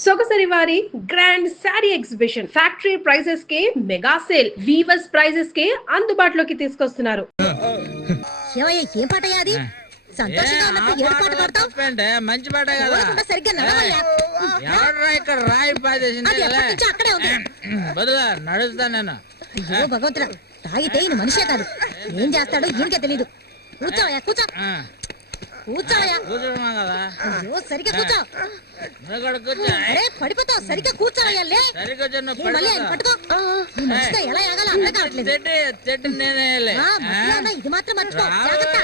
సొగసరి వారి grand sari exhibition factory prices కే mega sale weavers prices కే అందుబాటులోకి తీసుకొస్తున్నారు. ఏం పాటయ్యా అది? సంతోషంగా ఉన్నప్పుడు ఏడు పాట పాడతావు? మంచి పాట కదా. సరిగ్గా నడవయ్యా. ఇక్కడ రాయి అక్కడే ఉంది. బదులా నడుస్తా నేను. అయ్యో భగవంతుడా, తాగితే ఈయన మనిషే కాదు, ఏం చేస్తాడో ఈయనకే తెలీదు. కూర్చోవయ్యా, కూర్చో. కూర్చోవయ్యా. కూర్చోమా కదా. అయ్యో సరిగ్గా కూర్చో. కూర్చో. అరే పడిపోతావు, సరిగ్గా కూర్చోవయ్యా. లే మళ్ళీ ఆయన పట్టుకో. ఈ మనిషితో ఎలా ఎగాలో అర్థం కావట్లేదు. చెట్టు నేనే ఇది మాత్రం మర్చిపో. జాగ్రత్త.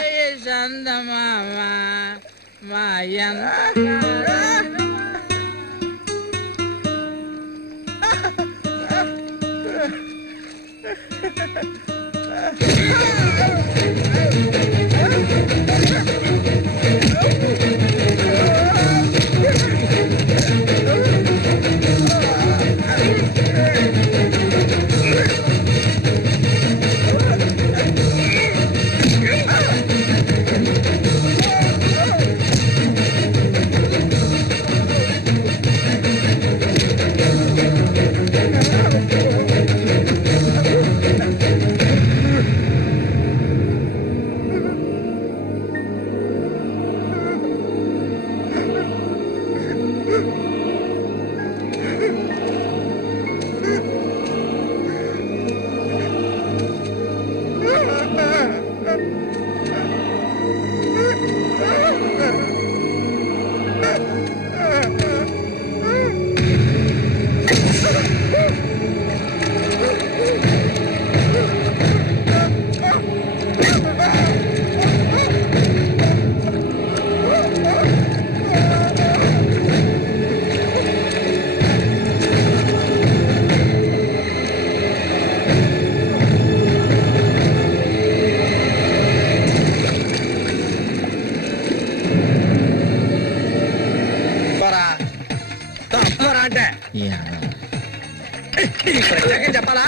చెప్పాలా?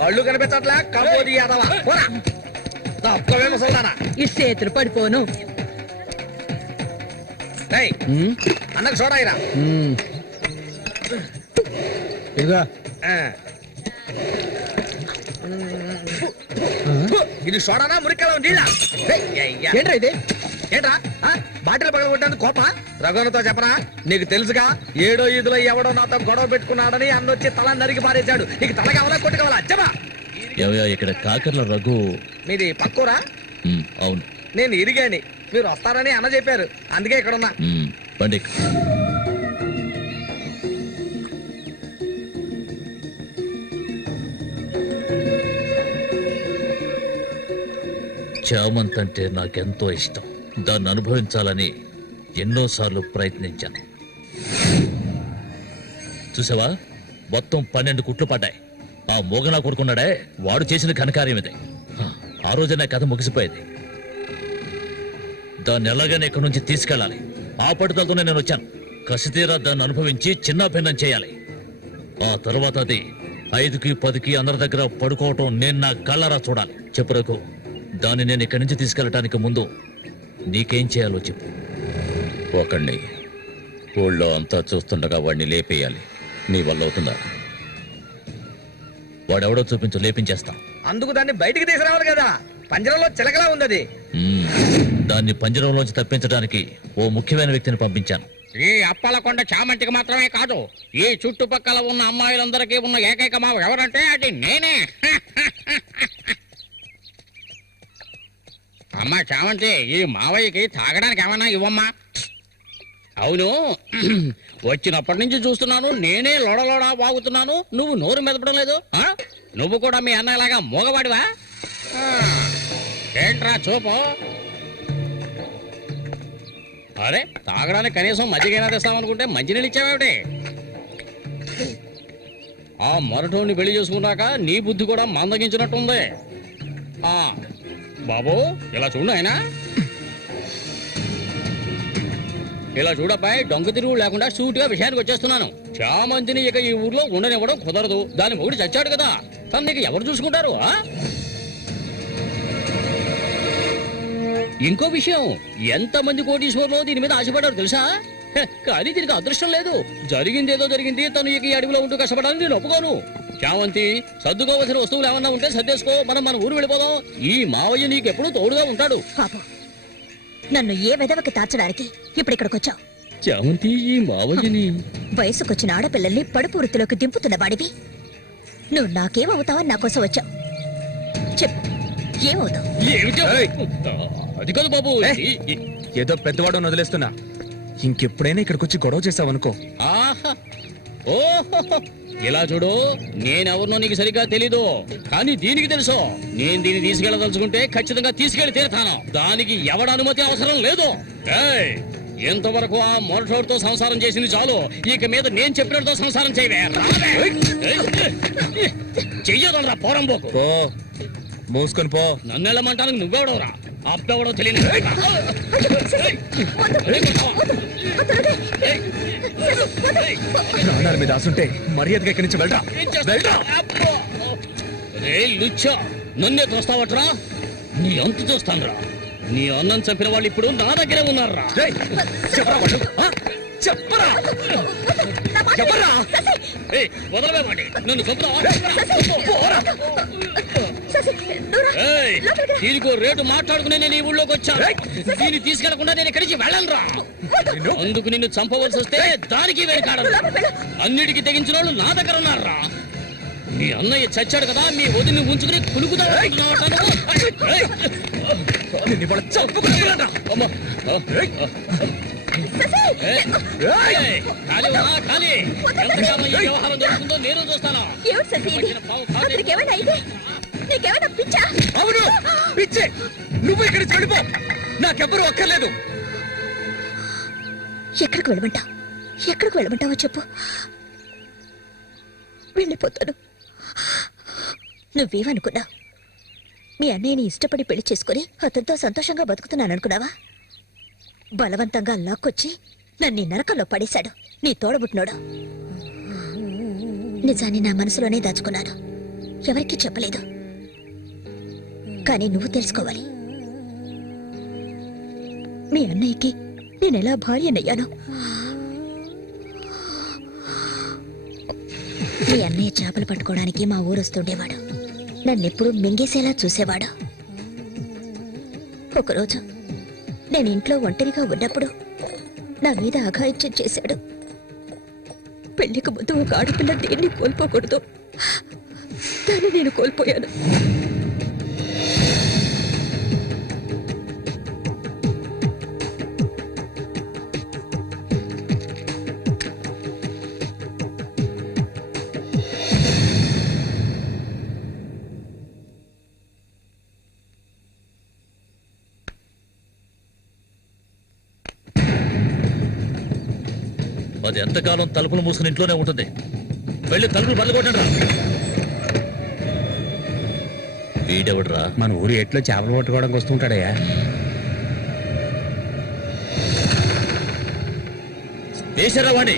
కళ్ళు కనిపించట్లా కబోది ఈ చేతులు పడిపోను. అన్నకు చూడాయిరా. ఇది చూడనా మురికెలా నీళ్ళ ఏంట్రా ఇది? ఏంట్రా బాటిల్ పగల కొట్టేందుకు కోప? రఘునతో చెప్పరా, నీకు తెలుసుగా ఏడో ఈదులో ఎవడో నాతో గొడవ పెట్టుకున్నాడని అన్నొచ్చి తల నరికి పారేశాడు. నీకు తల కావాలా కొట్టు కావాలా చెప్పా? ఇక్కడ కాకర్ల రఘు మీది పక్కూరా? అవును, నేను ఇరిగాని, మీరు వస్తారని అన్న చెప్పారు, అందుకే ఇక్కడ ఉన్నా. బండి చామంతి అంటే నాకెంతో ఇష్టం. దాన్ని అనుభవించాలని ఎన్నోసార్లు ప్రయత్నించాను. చూసావా, మొత్తం 12 కుట్లు పడ్డాయి. ఆ మోగనా కొడుకున్నాడే, వాడు చేసిన ఘనకార్యం ఇదే. ఆ రోజునే కథ ముగిసిపోయేది. దాన్ని ఎలాగైనా ఇక్కడి నుంచి తీసుకెళ్ళాలి. ఆ పట్టుదలతోనే నేను వచ్చాను. కసితీరా దాన్ని అనుభవించి చిన్న భిన్నం చేయాలి. ఆ తర్వాత అది 5కి 10కి అందరి దగ్గర పడుకోవటం నేను నా కళ్ళారా చూడాలి. చెప్పు రఘు, దాన్ని నేను ఇక్కడి నుంచి తీసుకెళ్ళటానికి ముందు నీకేం చేయాలో చెప్పు. ఒకడిని ఊళ్ళో అంతా చూస్తుండగా వాడిని లేపేయాలి. నీ వల్ల అవుతుందా? వాడెవడో చూపించు, లేపించేస్తా. అందుకు దాన్ని బయటికి తీసుకురావాలి కదా, పంజరంలో చిలకలా ఉంది అది. దాన్ని పంజరంలోంచి తప్పించడానికి ఓ ముఖ్యమైన వ్యక్తిని పంపించాను. ఈ అప్పలకొండ చామంతికి మాత్రమే కాదు, ఈ చుట్టుపక్కల ఉన్న అమ్మాయిలందరికీ ఉన్న ఏకైక మావ ఎవరంటే అది నేనే. అమ్మా చామంతి, ఈ మావయ్యకి తాగడానికి ఏమన్నా ఇవ్వమ్మా. అవును, వచ్చినప్పటి నుంచి చూస్తున్నాను, నేనే లోడలోడా వాగుతున్నాను, నువ్వు నోరు మెదపడం లేదు. నువ్వు కూడా మీ అన్నలాగా మూగవాడివా? ఏంట్రా చూపు? అరే, తాగడానికి కనీసం మజ్జిగైనా తెస్తామనుకుంటే మంచినీళ్ళు ఇచ్చావేమిటి? ఆ మరటోని పెళ్లి చేసుకున్నాక నీ బుద్ధి కూడా మందగించినట్టుంది. బాబు ఇలా చూడు ఆయన, ఇలా చూడబ్బాయి, డొంక తిరుగు లేకుండా సూటిగా విషయానికి వచ్చేస్తున్నాను. చామంతిని ఇక ఈ ఊర్లో ఉండనివ్వడం కుదరదు. దాని మొగుడు చచ్చాడు కదా, తను నీకు ఎవరు చూసుకుంటారు? ఇంకో విషయం, ఎంతమంది కోటీశ్వర్లో దీని మీద ఆశపడ్డారు తెలుసా? కానీ దీనికి అదృష్టం లేదు. జరిగిందేదో జరిగింది. తను ఇక ఈ అడవిలో ఉంటూ కష్టపడాలని నేను ఒప్పుకోను. చామంతి, సర్దుకోవలసిన వస్తువులు ఏమన్నా ఉంటే సర్దేసుకో. మన ఊరు వెళ్ళిపోదాం. ఈ మావయ్య నీకెప్పుడు తోడుగా ఉంటాడు. పాపం, నన్ను ఏ విధవకి తార్చడానికి ఇప్పుడు ఇక్కడికి వచ్చావు? చామంతి, ఈ మావయ్యని వయసుకొచ్చిన ఆడపిల్లల్ని పడుపు వృత్తిలోకి దింపుతున్న వాడివి నువ్వు నాకేమవుతావని నా కోసం వచ్చావు. చెప్పు, ఏమవుతావు? అది కాదు బాబు. ఏదో పెద్దవాడు వదిలేస్తున్నా. ఇంకెప్పుడైనా ఇక్కడికి వచ్చి గొడవ చేసావనుకో. ఆహా, ఓహో, ఇలా చూడు, నేనెవరినో నీకు సరిగ్గా తెలీదు, కానీ దీనికి తెలుసు. నేను దీన్ని తీసుకెళ్ళదలుచుకుంటే ఖచ్చితంగా తీసుకెళ్లి తీరుతాను. దానికి ఎవడ అనుమతి అవసరం లేదు. ఏయ్, ఎంతవరకు ఆ మొరటోడితో సంసారం చేసింది చాలు. ఇక మీద నేను చెప్పినతో సంసారం చేయవే. చెయ్యదరా పోరంబోకు. పో, మూసుకొని పో. నన్ను వెళ్ళమంటానికి నువ్వెవడవరా? అబ్బెవడో తెలియదు. ప్రాణాల మీద ఆసుంటే మర్యాదగా ఇక్కడి నుంచి వెళ్ళరా. లుచ్చా, నన్నే చూస్తావట్రా? నీ అంత చూస్తానురా. నీ అన్నం చంపిన వాళ్ళు ఇప్పుడు నా దగ్గరే ఉన్నారా? చెప్పరా చెప్పరా. వదలవేమండి, నన్ను చంపుతావా? దీనికో రేటు మాట్లాడుకునే నేను ఈ ఊళ్ళోకి వచ్చాను. దీన్ని తీసుకెళ్లకుండా నేను ఇక్కడికి వెళ్ళనురా. అందుకు నిన్ను చంపవలసి వస్తే దానికి వెనకాడను. అన్నిటికీ తెగించిన వాళ్ళు నా దగ్గర ఉన్నారా? మీ అన్నయ్య చచ్చాడు కదా, మీ వదిని ఉంచుకుని కులుకుతా. వ్యవహారం జరుగుతుందో నేను చూస్తాను. అవును, పిచ్చే. నువ్వు ఇక్కడి నుంచి వెళ్ళిపో. నాకెవ్వరూ అక్కర్లేదు. ఎక్కడికి వెళ్ళమంటావు? ఎక్కడికి వెళ్ళమంటావో చెప్పు, వెళ్ళిపోతాను. నువ్వేమనుకున్నావు? మీ అన్నయ్యని ఇష్టపడి పెళ్లి చేసుకుని అతనితో సంతోషంగా బతుకుతున్నాను అనుకున్నావా? బలవంతంగా లాక్కొచ్చి నన్ను నరకంలో పడేశాడు నీ తోడబుట్టినోడు. నిజాన్ని నా మనసులోనే దాచుకున్నాను, ఎవరికీ చెప్పలేదు. కానీ నువ్వు తెలుసుకోవాలి, మీ అన్నయ్యకి నేనెలా భార్యనయ్యాను. మీ అన్నయ్య చేపలు పట్టుకోవడానికి మా ఊరు వస్తుండేవాడు. నన్నెప్పుడు మింగేసేలా చూసేవాడు. ఒకరోజు నేను ఇంట్లో ఒంటరిగా ఉన్నప్పుడు నా మీద అఘాయిత్యం చేశాడు. పెళ్లికి ముందు ఒక ఆడపిల్ల దేన్ని కోల్పోకూడదు, దాన్ని నేను కోల్పోయాను. అది ఎంతకాలం తలుపులు మూసుకుని ఇంట్లోనే ఉంటుంది. వెళ్ళి తలుపులు బదలగొట్టండి రా. వీడెవడరా? మన ఊరి ఎట్లో చేపలు పట్టుకోవడానికి వస్తుంటాడయ్యా. దేశరా వాణి.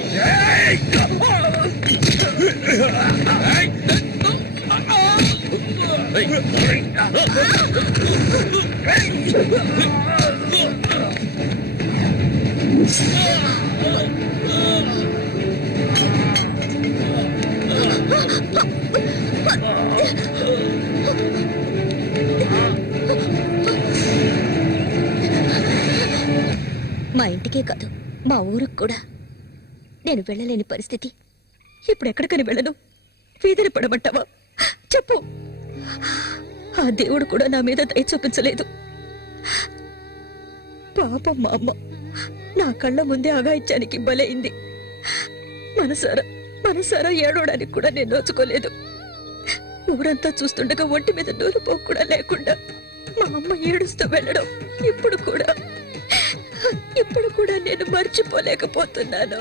మా ఇంటికే కాదు, మా ఊరికి కూడా నేను వెళ్ళలేని పరిస్థితి. ఇప్పుడు ఎక్కడికని వెళ్ళను? వీధిని పడమంటావా? చెప్పు. ఆ దేవుడు కూడా నా మీద దయ చూపించలేదు. పాపం మా అమ్మ నా కళ్ళ ముందే అఘాయిత్యానికి బలైంది. మనసారా ఏడవడానికి కూడా నేను నోచుకోలేదు. ఊరంతా చూస్తుండగా ఒంటి మీద నూరు పోకు కూడా లేకుండా మా అమ్మ ఏడుస్తూ వెళ్ళడం ఇప్పుడు కూడా నేను మర్చిపోలేకపోతున్నాను.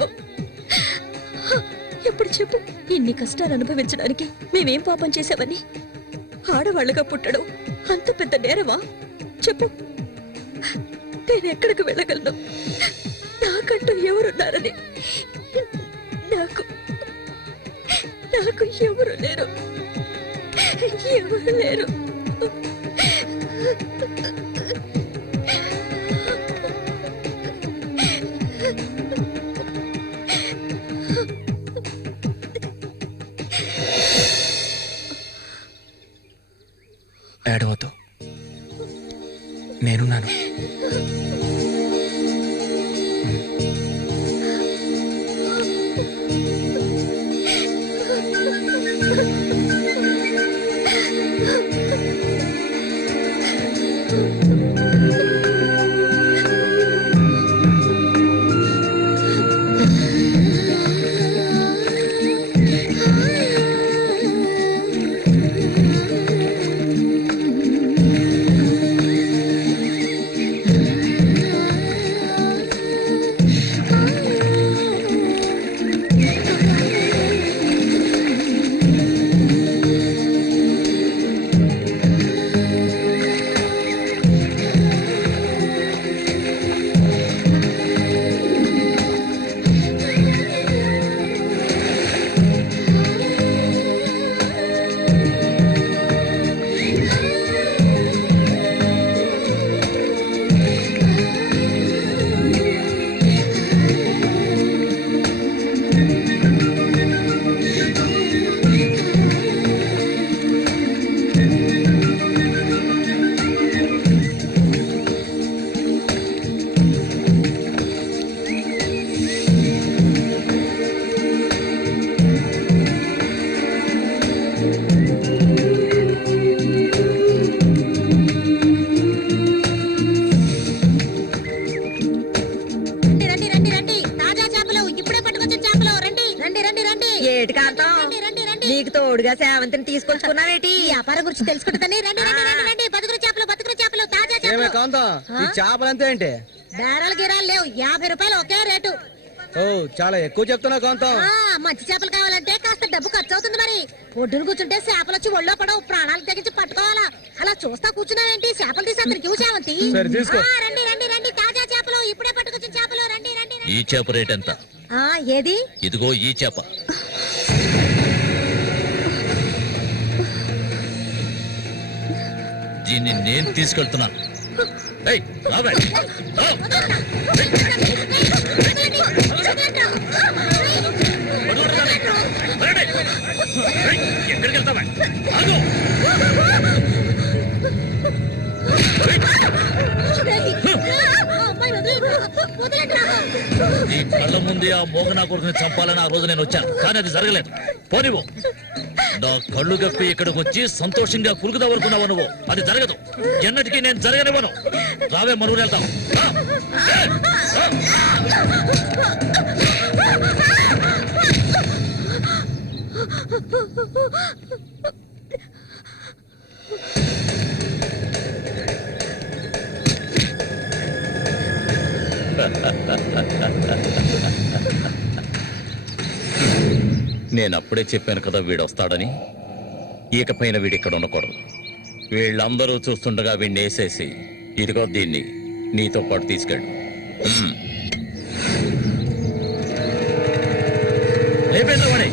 ఇప్పుడు చెప్పు, ఇన్ని కష్టాలు అనుభవించడానికి మేమేం పాపం చేసావని? ఆడవాళ్ళగా పుట్టడం అంత పెద్ద నేరమా? చెప్పు, నేను ఎక్కడికి వెళ్ళగలను? నాకంటూ ఎవరున్నారని నాకు ఎవరు లేరు. నేనున్నాను. రండి రండి రండి తాజా చేపలు ఇప్పుడే పట్టుకొచ్చిన చేపలు రండి రండి రండి రండి ఏటి కాంతం రండి రండి నీకు తోడుగా సేవంతిని తీసుకొచ్చుకున్నావేటి? వ్యాపారం గురించి తెలుసుకుంటుందని రండి రండి రండి రండి బతుకులు చేపలు తాజా చేపలు కాంతం ఈ చేపలంతా ఏంటి? బేరాలు గిరాలు లేవు 50 రూపాయలు ఒకే రేటు ఓ చాలా ఎక్కువ చెప్తున్నా కాంతం. మంచి చేపలు కావాలంటే కాస్త డబ్బు ఖర్చు అవుతుంది మరి ఒడ్డును కూర్చుంటే చేపలు వచ్చి ఒళ్ళో పడవు ప్రాణాలు తెగించి పట్టుకోవాలా అలా చూస్తా కూర్చున్నావేంటి చేపలు తీసి అక్కడికి ఇవ్వచావంతి సరే, తీసుకో. రండి రండి రండి తాజా చేపలు ఇప్పుడే పట్టుకొచ్చిన చేపలు రండి రండి రండి. ఈ చేప రేట్ ఎంత? ఏది ఇదిగో ఈ చేప. దీన్ని నేను తీసుకెళ్తున్నాను. ఏయ్, రావే. రా. పడుకోండి. రండి. ఏయ్, ఎక్కడికి వెళ్తావా? ఆగు. నీ కళ్ళ ముందే ఆ మోగనా కొడుకుని చంపాలని ఆ రోజు నేను వచ్చాను, కానీ అది జరగలేదు. పోనివ్వు. నా కళ్ళు గప్పి ఇక్కడికి వచ్చి సంతోషంగా పురుగుదవరుకున్నావు నువ్వు. అది జరగదు, ఎన్నటికీ నేను జరగనివ్వను. రావే, మనుగురు వెళ్తాం. నేను అప్పుడే చెప్పాను కదా వీడు వస్తాడని. ఇకపైన వీడిక్కడ ఉండకూడదు. వీళ్ళందరూ చూస్తుండగా వీడిని వేసేసి ఇదిగో దీన్ని నీతో పాటు తీసుకెళ్ళు. లేపేద్దాం వాడి.